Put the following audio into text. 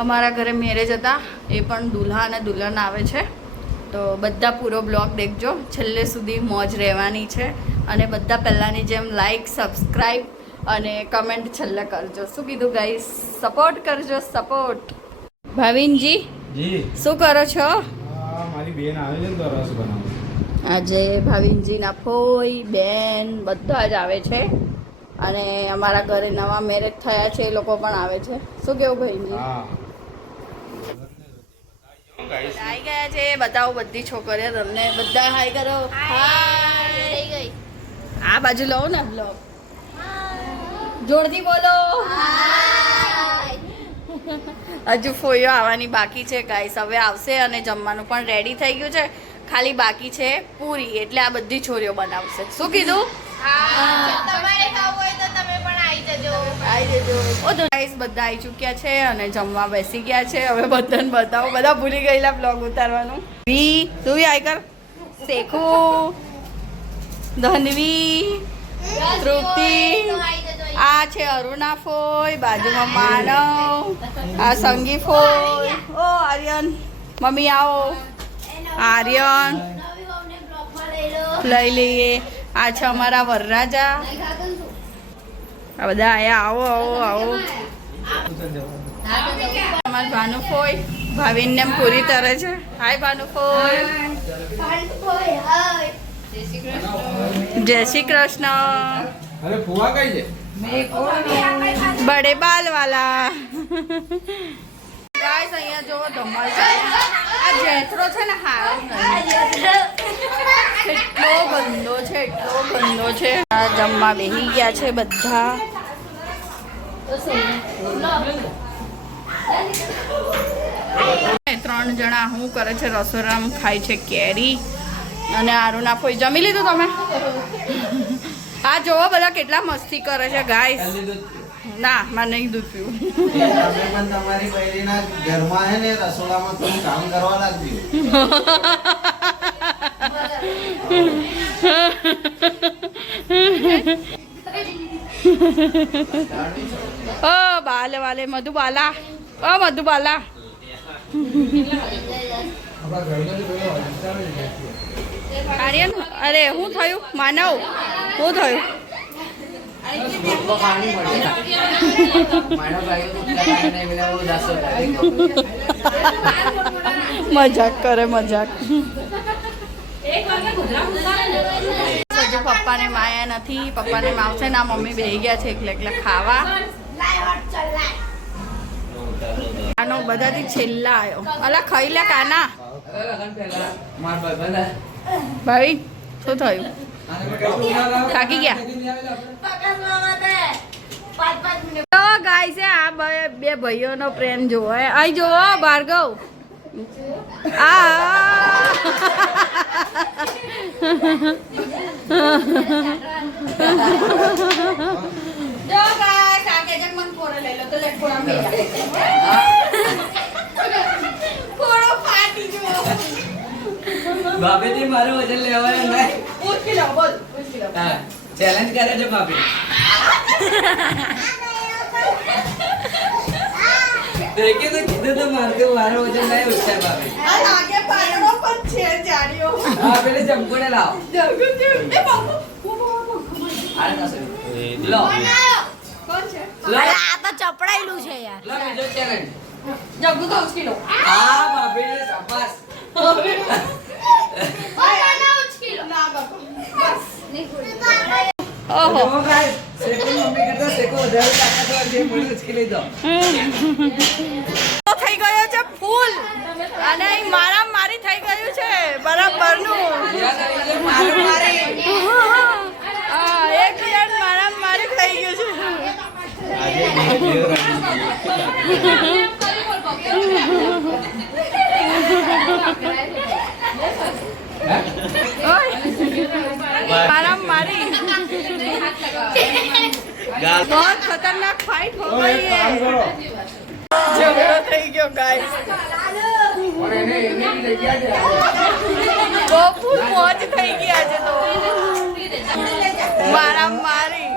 અમારા ઘરે મેરેજ હતા, એ પણ દુલ્હા અને દુલ્હન આવે છે. તો બધા પૂરો બ્લોગ દેખજો, છેલ્લે સુધી મોજ રહેવાની છે. અને બધા પહેલાંની જેમ લાઈક, સબસ્ક્રાઈબ અને કમેન્ટ છેલ્લે કરજો. શું કીધું ગાઈસ? સપોર્ટ કરજો, સપોર્ટ. ભાવિનજી જી શું કરો છો? મારી બેન આવે છે તો રસ બનાવું. આજે ભાવિનજીના ફોઈ બેન બધા જ આવે છે. અને અમારા ઘરે નવા મેરેજ થયા છે, એ લોકો પણ આવે છે. શું કેવું ભાઈજી? આવી ગયા છે. બતાવો બધી છોકરીઓ તમને. બધા હાય કરો. હાય. આ બાજુ લો ને બ્લોગ. જોરથી બોલો. હજુ ફોઈઓ આવવાની બાકી છે ગાઈસ. હવે આવશે અને જમવાનું પણ રેડી થઈ ગયું છે. ખાલી બાકી છે પૂરી, એટલે આ બધી છોરીઓ બનાવશે. શું કીધું? તમારે ખાવું હોય તો તમે પણ આવી જજો. આવી જજો. ઓ તો ગાઈસ બધા આવી ચૂક્યા છે અને જમવા બેસી ગયા છે. હવે બધાને બતાવો. બધા ભૂલી ગયેલા બ્લોગ ઉતારવાનું. વી તું બી આઈ કર. શેખુ, ધનવી, તૃપ્તિ, આ છે અરુણા ફોઈ, બાજુમાં માનવ, આ સંગી ફોઈ. ઓ આર્યન, મમ્મી આવો. આર્યન લઈ લઈએ. આ છે અમારા વરરાજા. આ બધા આયા. આવો આવો આવો. અમારા ભાનુ ફોઈ ભાવિનને પૂરી તરે છે. હાય ભાનુ ફોઈ. જય શ્રી કૃષ્ણ. અરે ફુવા કઈ છે? બડે બાલ વાલા. ગાઈસ અહીંયા જોવો ધમાલ ચાલે. આ જેથરો છે ને હારો નહીં. એટલો ગંદો છે, એટલો ગંદો છે. આ જમવા બેસી ગયા છે બધા. ત્રણ જણા શું કરે છે? રસોરામ ખાય છે કેરી. અને આરુના કોઈ જમી લીધું તમે? આ જોવો બધા કેટલા મસ્તી કરે છે ગાઈસ. ના મારે નહીં દૂધ પીવું. પણ તમારી બહેરીના ઘરમાં હે ને રસોડામાં થોડું કામ કરવા લાગજો. ઓ બાલે વાલે મધુબાલા. ઓ મધુબાલા. આર્યન, અરે શું થયું? માનવ શું થયું? મજાક કરે મજાક. હજુ પપ્પાને માયા નથી. પપ્પાને માવશે ના મમ્મી બેસી ગયા છે એકલે એકલા ખાવા. આનો બધાથી છેલ્લા આવ્યો. અલા ખાઈ લે કાના. ભાઈ શું થયું? થાકી ગયા? ગાઈસ આ બે ભાઈઓનો પ્રેમ જોવો. અહીં જોવો ભાર્ગવ. જો ગાઈસ આ કે જગ મન કોરે લઈ લો તો લે કોરા મેલા. કોરો ફાટી ગયો. ભાભીજી મારું વજન લેવાય નહીં. ઉઠી લો બોલ. ઉઠી લો. હા ચેલેન્જ કરે છે ભાભી. દેખે તો કીધું તો મારું મારું વજન નહીં ઉઠાય ભાભી. આ આગે પાડનો પર છે જાડીઓ. હા પેલે ચમકોને લાવો. જગુ એ બાપુ. આ નસો લો. કોણ છે? લો આ તો ચપડાયેલું છે યાર. લો બીજો ચેલેન્જ. જગુ તો ઉચકી લો. હા ભાભી શાબાશ. ના બાપુ. ઓહો. જો ગાઈસ સેકો મમ્મી કરતા સેકો વધારે તાકાતવાર છે. મને ઉચકી લઈ દો. થઈ ગયો છે ફૂલ. અને અહીં મારા મારી થઈ ગયું છે બરાબરનું. મારું મારી. હા એક જણ મારા મારી થઈ ગયું છે. मारा मारी बहुत खतरनाक फाइट हो गई है. झगड़ा થઈ ગયો ગાઈસ. બહુ ફૂલ મોજ થઈ ગઈ આજે તો. મારા મારી